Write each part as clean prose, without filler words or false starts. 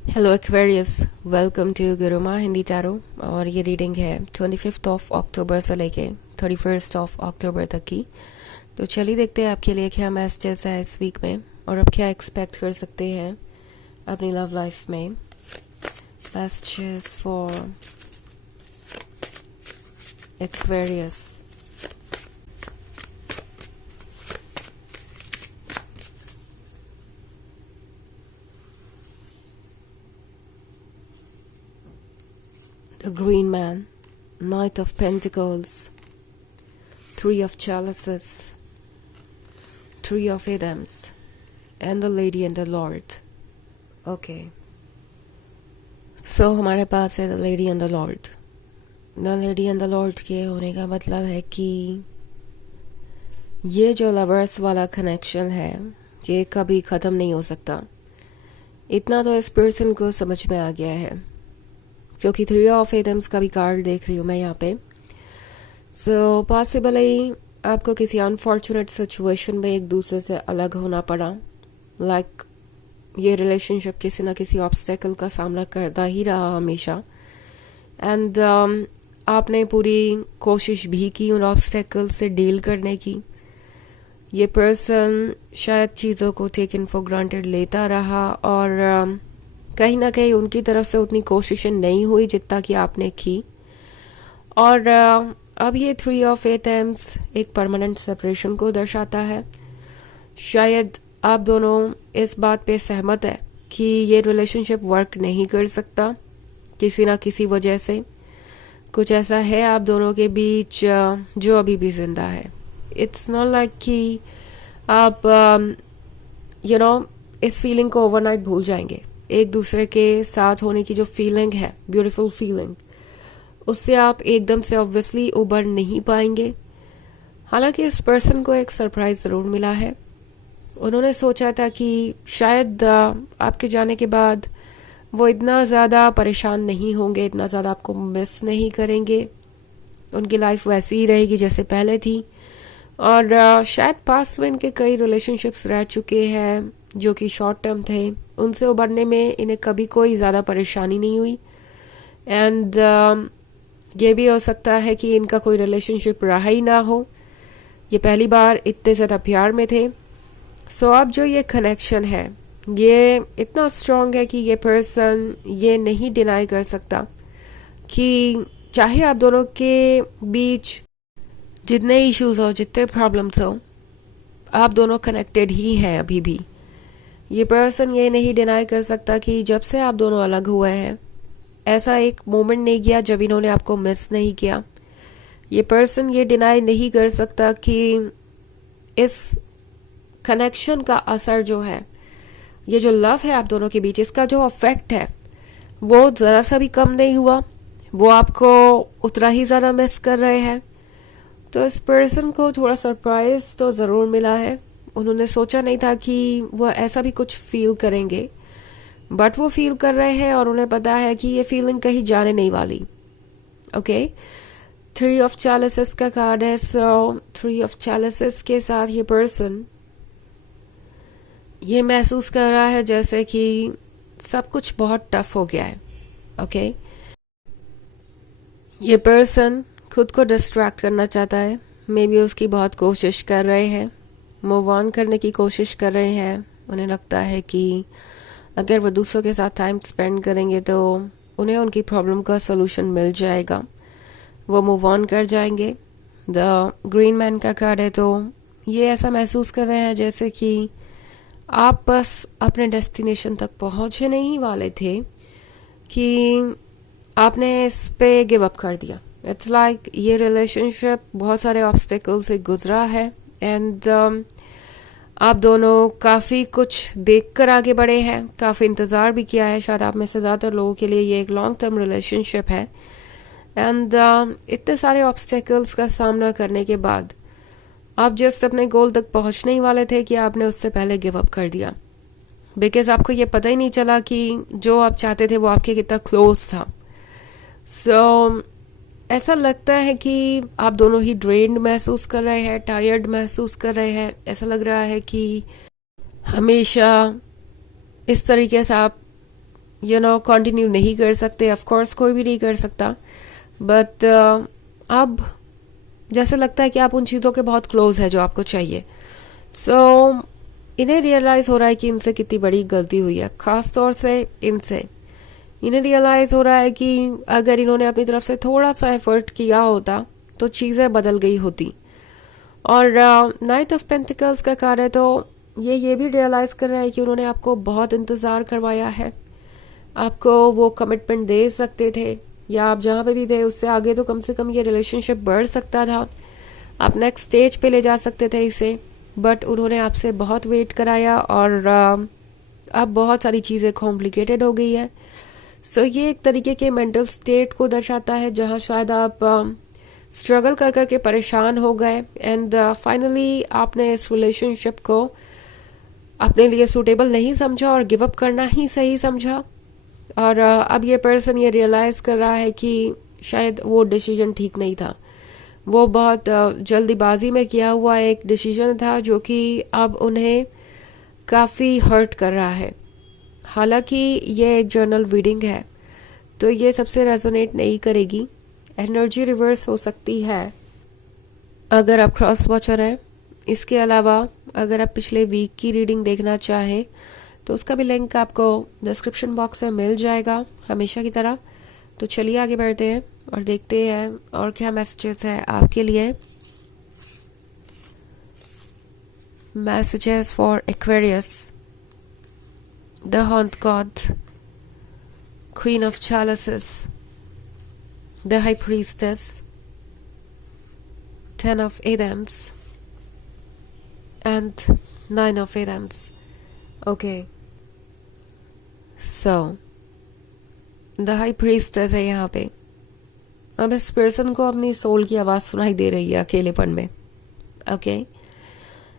Hello Aquarius, welcome to Guruma Hindi tarot. और ये reading है 25 ऑफ अक्टूबर से लेके 31 ऑफ अक्टूबर तक की। तो चलिए देखते हैं आपके लिए क्या मैसेजेस है इस वीक में और आप क्या एक्सपेक्ट कर सकते हैं अपनी लव लाइफ में। Messages for Aquarius. The Green Man, Knight of Pentacles, Three of Chalices, Three of Adams, and the Lady and the Lord. Okay. So हमारे पास है The Lady and the Lord. The Lady and the Lord के होने का मतलब है कि ये जो लवर्स वाला कनेक्शन है ये कभी ख़त्म नहीं हो सकता। इतना तो इस पर्सन को समझ में आ गया है, क्योंकि 3 ऑफ एटम्स का भी कार्ड देख रही हूँ मैं यहाँ पे। सो पॉसिबली आपको किसी अनफॉर्चुनेट सिचुएशन में एक दूसरे से अलग होना पड़ा। लाइक ये रिलेशनशिप किसी ना किसी ऑब्स्टेकल का सामना करता ही रहा हमेशा। एंड आपने पूरी कोशिश भी की उन ऑब्स्टेकल से डील करने की। ये पर्सन शायद चीज़ों को टेकन फॉर ग्रांटेड लेता रहा और कहीं ना कहीं उनकी तरफ से उतनी कोशिशें नहीं हुई जितना कि आपने की। और अब ये 3 ऑफ एटम्स एक परमानेंट सेपरेशन को दर्शाता है। शायद आप दोनों इस बात पे सहमत है कि ये रिलेशनशिप वर्क नहीं कर सकता किसी ना किसी वजह से। कुछ ऐसा है आप दोनों के बीच जो अभी भी जिंदा है। इट्स नॉट लाइक कि आप इस फीलिंग को ओवरनाइट भूल जाएंगे। एक दूसरे के साथ होने की जो फीलिंग है, ब्यूटीफुल फीलिंग, उससे आप एकदम से ऑब्वियसली उबर नहीं पाएंगे। हालांकि इस पर्सन को एक सरप्राइज ज़रूर मिला है। उन्होंने सोचा था कि शायद आपके जाने के बाद वो इतना ज़्यादा परेशान नहीं होंगे, इतना ज़्यादा आपको मिस नहीं करेंगे। उनकी लाइफ वैसी ही रहेगी जैसे पहले थी। और शायद पास्ट में इनके कई रिलेशनशिप्स रह चुके हैं जो कि शॉर्ट टर्म थे। उनसे उबरने में इन्हें कभी कोई ज़्यादा परेशानी नहीं हुई। एंड ये भी हो सकता है कि इनका कोई रिलेशनशिप रहा ही ना हो। ये पहली बार इतने ज़्यादा प्यार में थे। सो अब जो ये कनेक्शन है ये इतना स्ट्रॉन्ग है कि ये पर्सन ये नहीं डिनाई कर सकता कि चाहे आप दोनों के बीच जितने इश्यूज हो, जितने प्रॉब्लम्स हो, आप दोनों कनेक्टेड ही हैं अभी भी। ये पर्सन ये नहीं डिनाई कर सकता कि जब से आप दोनों अलग हुए हैं ऐसा एक मोमेंट नहीं गया जब इन्होंने आपको मिस नहीं किया। ये पर्सन ये डिनाई नहीं कर सकता कि इस कनेक्शन का असर जो है, ये जो लव है आप दोनों के बीच, इसका जो अफेक्ट है वो ज़रा सा भी कम नहीं हुआ। वो आपको उतना ही ज़्यादा मिस कर रहे हैं। तो इस पर्सन को थोड़ा सरप्राइज तो ज़रूर मिला है। उन्होंने सोचा नहीं था कि वो ऐसा भी कुछ फील करेंगे, बट वो फील कर रहे हैं और उन्हें पता है कि ये फीलिंग कहीं जाने नहीं वाली। ओके, 3 ऑफ चैलिसेस का कार्ड है। सो 3 ऑफ चैलिसेस के साथ ये पर्सन ये महसूस कर रहा है जैसे कि सब कुछ बहुत टफ हो गया है। ओके, ये पर्सन खुद को डिस्ट्रैक्ट करना चाहता है। मे बी उसकी बहुत कोशिश कर रहे हैं, मूव ऑन करने की कोशिश कर रहे हैं। उन्हें लगता है कि अगर वो दूसरों के साथ टाइम स्पेंड करेंगे तो उन्हें उनकी प्रॉब्लम का सलूशन मिल जाएगा, वो मूव ऑन कर जाएंगे। द ग्रीन मैन का कार्ड है, तो ये ऐसा महसूस कर रहे हैं जैसे कि आप बस अपने डेस्टिनेशन तक पहुंचने नहीं वाले थे कि आपने इस पे गिव अप कर दिया। इट्स लाइक ये रिलेशनशिप बहुत सारे ऑब्स्टेकल से गुजरा है। एंड आप दोनों काफ़ी कुछ देखकर आगे बढ़े हैं, काफ़ी इंतज़ार भी किया है। शायद आप में से ज़्यादातर लोगों के लिए ये एक लॉन्ग टर्म रिलेशनशिप है। एंड इतने सारे ऑब्स्टेकल्स का सामना करने के बाद आप जस्ट अपने गोल तक पहुंचने ही वाले थे कि आपने उससे पहले गिव अप कर दिया। बिकॉज आपको ये पता ही नहीं चला कि जो आप चाहते थे वो आपके कितना क्लोज था। सो ऐसा लगता है कि आप दोनों ही ड्रेन्ड महसूस कर रहे हैं, टायर्ड महसूस कर रहे हैं। ऐसा लग रहा है कि हमेशा इस तरीके से आप कंटिन्यू नहीं कर सकते, ऑफ कोर्स कोई भी नहीं कर सकता, बट अब जैसे लगता है कि आप उन चीज़ों के बहुत क्लोज है जो आपको चाहिए। सो इन्हें रियलाइज हो रहा है कि इनसे कितनी बड़ी गलती हुई है, खास तौर से इनसे इन्हें रियलाइज हो रहा है कि अगर इन्होंने अपनी तरफ से थोड़ा सा एफर्ट किया होता तो चीज़ें बदल गई होती। और नाइट ऑफ पेंटिकल्स का कार्य तो ये भी रियलाइज कर रहा है कि उन्होंने आपको बहुत इंतज़ार करवाया है, आपको वो कमिटमेंट दे सकते थे, या आप जहाँ पे भी थे उससे आगे तो कम से कम ये रिलेशनशिप बढ़ सकता था, आप नेक्स्ट स्टेज पे ले जा सकते थे इसे, बट उन्होंने आपसे बहुत वेट कराया और अब बहुत सारी चीज़ें कॉम्प्लिकेटेड हो गई है। सो ये एक तरीके के मेंटल स्टेट को दर्शाता है जहाँ शायद आप स्ट्रगल कर करके परेशान हो गए एंड फाइनली आपने इस रिलेशनशिप को अपने लिए सूटेबल नहीं समझा और गिव अप करना ही सही समझा। और अब ये पर्सन ये रियलाइज कर रहा है कि शायद वो डिसीजन ठीक नहीं था, वो बहुत जल्दीबाजी में किया हुआ एक डिसीजन था जो कि अब उन्हें काफ़ी हर्ट कर रहा है। हालांकि ये एक जर्नल रीडिंग है तो ये सबसे रेजोनेट नहीं करेगी, एनर्जी रिवर्स हो सकती है अगर आप क्रॉस वॉचर हैं। इसके अलावा अगर आप पिछले वीक की रीडिंग देखना चाहें तो उसका भी लिंक आपको डिस्क्रिप्शन बॉक्स में मिल जाएगा हमेशा की तरह। तो चलिए आगे बढ़ते हैं और देखते हैं और क्या मैसेजेस है आपके लिए। Messages for Aquarius, the haunt god, queen of chalices, the high priestess, 10 of Adams and 9 of Adams. Okay, so the high priestess है यहाँ पे। अब इस पर्सन को अपनी सोल की आवाज़ सुनाई दे रही है अकेलेपन में। ओके,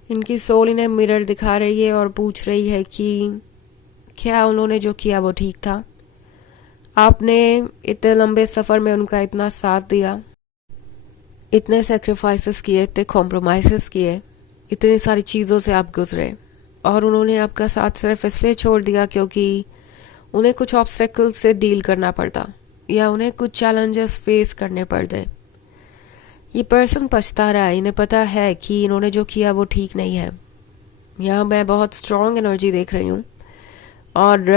इनकी सोल इन्हें मिरर दिखा रही है और पूछ रही है कि क्या उन्होंने जो किया वो ठीक था, आपने इतने लंबे सफ़र में उनका इतना साथ दिया, इतने सेक्रीफाइसेस किए, इतने कॉम्प्रोमाइज़ किए, इतनी सारी चीज़ों से आप गुजरे और उन्होंने आपका साथ सिर्फ इसलिए छोड़ दिया क्योंकि उन्हें कुछ ऑब्स्टेकल्स से डील करना पड़ता या उन्हें कुछ चैलेंजेस फेस करने पड़ते। ये पर्सन पछता रहा है, इन्हें पता है कि इन्होंने जो किया वो ठीक नहीं है। यहाँ मैं बहुत स्ट्रॉन्ग एनर्जी देख रही हूँ और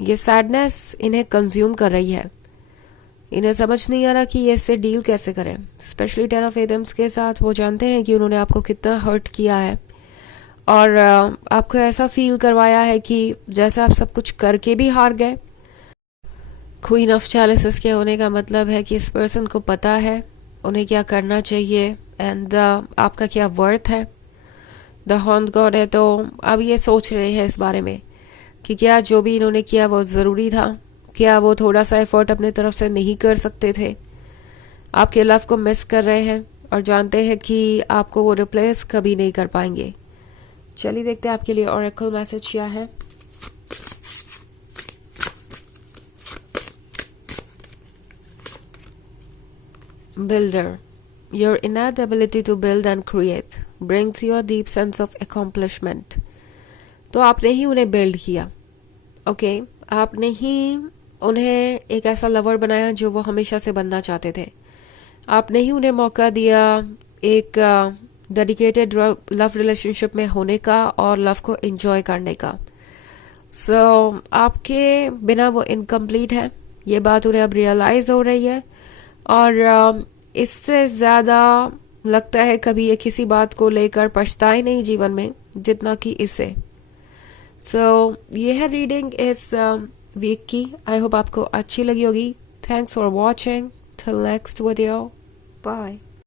ये सैडनेस इन्हें कंज्यूम कर रही है। इन्हें समझ नहीं आ रहा कि ये इससे डील कैसे करें। स्पेशली 10 ऑफ एडम्स के साथ वो जानते हैं कि उन्होंने आपको कितना हर्ट किया है और आपको ऐसा फील करवाया है कि जैसे आप सब कुछ करके भी हार गए। क्वीन ऑफ चैलिसेस के होने का मतलब है कि इस पर्सन को पता है उन्हें क्या करना चाहिए एंड आपका क्या वर्थ है। द हॉन्ट गॉड है तो अब ये सोच रहे हैं इस बारे में कि क्या जो भी इन्होंने किया वो ज़रूरी था, क्या वो थोड़ा सा एफर्ट अपने तरफ से नहीं कर सकते थे। आपके लव को मिस कर रहे हैं और जानते हैं कि आपको वो रिप्लेस कभी नहीं कर पाएंगे। चलिए देखते हैं आपके लिए ऑरेकल मैसेज क्या है। Builder, your innate ability to build and create brings you a deep sense of accomplishment। तो आपने ही उन्हें बिल्ड किया, ओके आपने ही उन्हें एक ऐसा लवर बनाया जो वो हमेशा से बनना चाहते थे। आपने ही उन्हें मौका दिया एक डेडिकेटेड लव रिलेशनशिप में होने का और लव को एंजॉय करने का। सो आपके बिना वो इनकम्प्लीट है, ये बात उन्हें अब रियलाइज हो रही है और इससे ज़्यादा लगता है कभी ये किसी बात को लेकर पछताए नहीं जीवन में जितना कि इसे। सो ये है रीडिंग इस वीक की। आई होप आपको अच्छी लगी होगी। Thanks for watching. Till next video, bye.